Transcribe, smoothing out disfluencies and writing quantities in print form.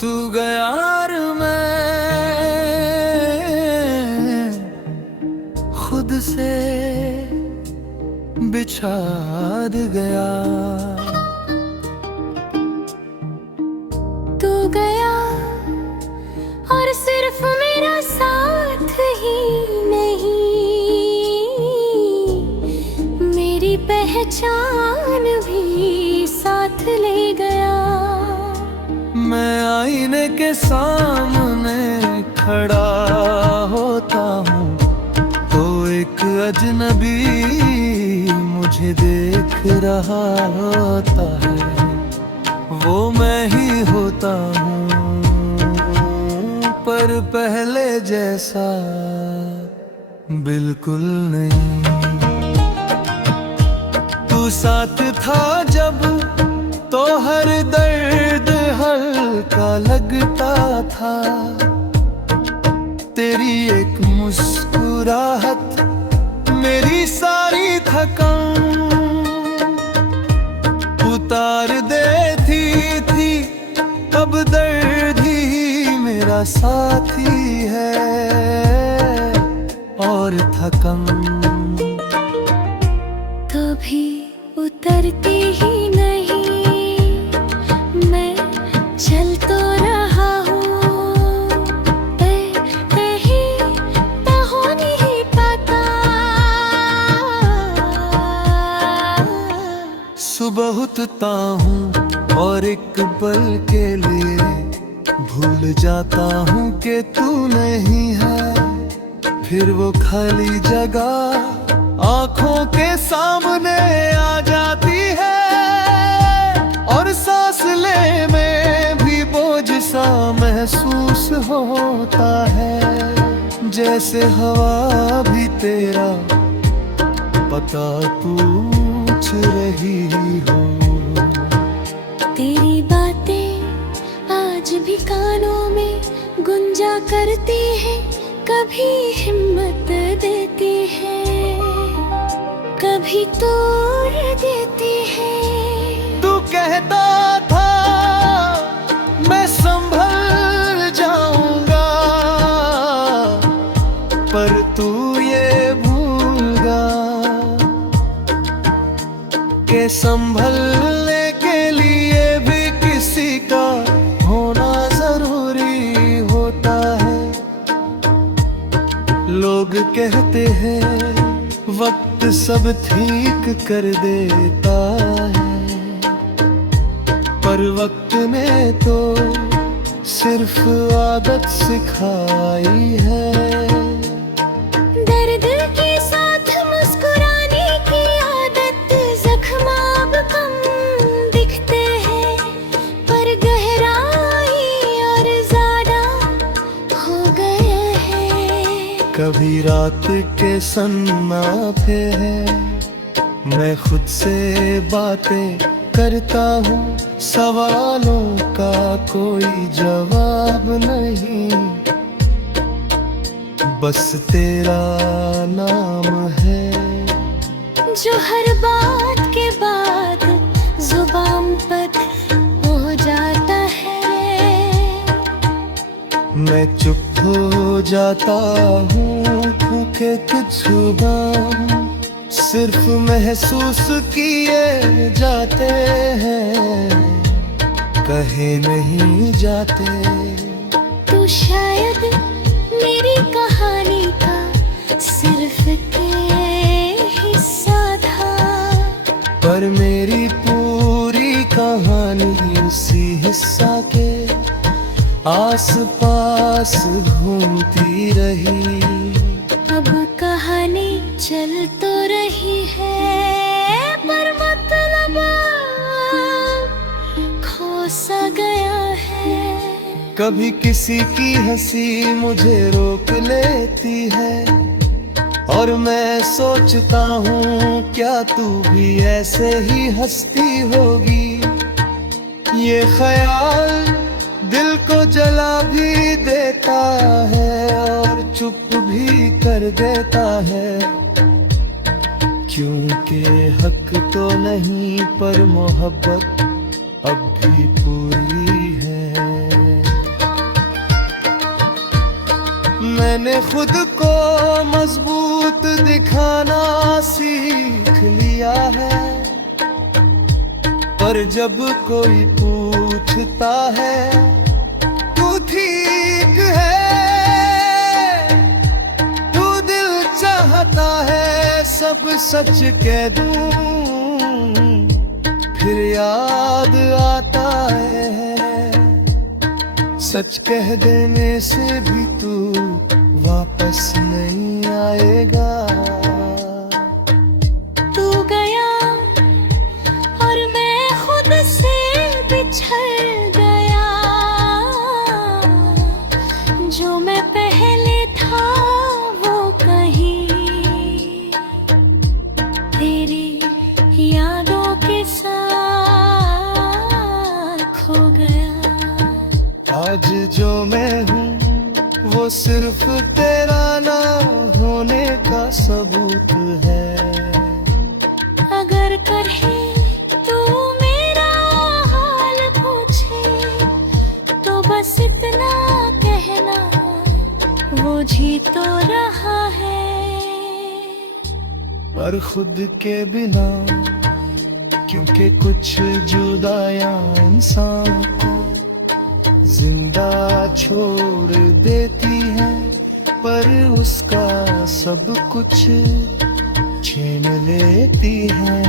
तू गया और मैं खुद से बिछाद गया। तू गया और सिर्फ मेरा साथ ही नहीं, मेरी पहचान भी साथ ले गया। मैं आईने के सामने खड़ा होता हूँ तो एक अजनबी मुझे देख रहा होता है, वो मैं ही होता हूँ पर पहले जैसा बिल्कुल नहीं। तू साथ था जब तो हर दर्द हल्का लगता था, तेरी एक मुस्कुराहट मेरी सारी थकान उतार देती थी। अब दर्द ही मेरा साथी है और थकन तो भी उतरती ही नहीं, मैं चल तो रहा हूँ, कहीं तो हो नहीं पाता। सुबह उठता हूँ और एक पल के लिए भूल जाता हूँ कि तू नहीं है, फिर वो खाली जगह आंखों के सामने आ जाती है और सांस ले में भी बोझ सा महसूस होता है, जैसे हवा भी तेरा पता पूछ रही हो। तेरी बातें आज भी कानों में गुंजा करती है, कभी हिम्मत देती है, कभी तोड़ देती है। तू कहता था मैं संभल जाऊंगा, पर तू ये भूल गा कि संभलने के लिए भी किसी का होना जरूरी होता है। लोग कहते हैं वक्त सब ठीक कर देता है, पर वक्त ने तो सिर्फ आदत सिखाई है। दर्द के साथ मुस्कुराने की आदत, जख्म अब कम दिखते हैं, पर गहराई और ज्यादा हो गए हैं। कभी रात के सन्नाटे हैं, मैं खुद से बातें करता हूँ, सवालों का कोई जवाब नहीं, बस तेरा नाम है जो हर बात के बाद जुबान पर हो जाता है। मैं चुप हो जाता हूँ क्योंकि कुछ जुबान सिर्फ महसूस किए जाते हैं, कहे नहीं जाते। तू शायद मेरी कहानी का सिर्फ हिस्सा था, पर मेरी पूरी कहानी उसी हिस्सा के आस-पास घूमती रही। अब कहानी चल तो रही है, पर मतलब खो सा गया है। कभी किसी की हंसी मुझे रोक लेती है और मैं सोचता हूँ क्या तू भी ऐसे ही हंसती होगी। ये ख्याल दिल को जला भी देता है और चुप भी कर देता है, क्योंकि हक तो नहीं पर मोहब्बत अब भी पूरी है। मैंने खुद को मजबूत दिखाना सीख लिया है, पर जब कोई पूछता है तू ठीक है, तू दिल चाहता है सब सच कह दूं, फिर याद आता है सच कह देने से भी तू वापस नहीं आएगा। तू गया और मैं खुद से बिछड़ गया, जो मैं पहले था वो कहीं तेरी यादों के साथ खो गया। आज जो मैं हूँ वो सिर्फ तेरा ना होने का सबूत है। अगर कहे तू मेरा हाल पूछे तो बस इतना कहना, वो जी तो रहा है। पर खुद के बिना क्योंकि कुछ जुदायां इंसान को जिंदा छोड़ देती है, पर उसका सब कुछ छीन लेती है।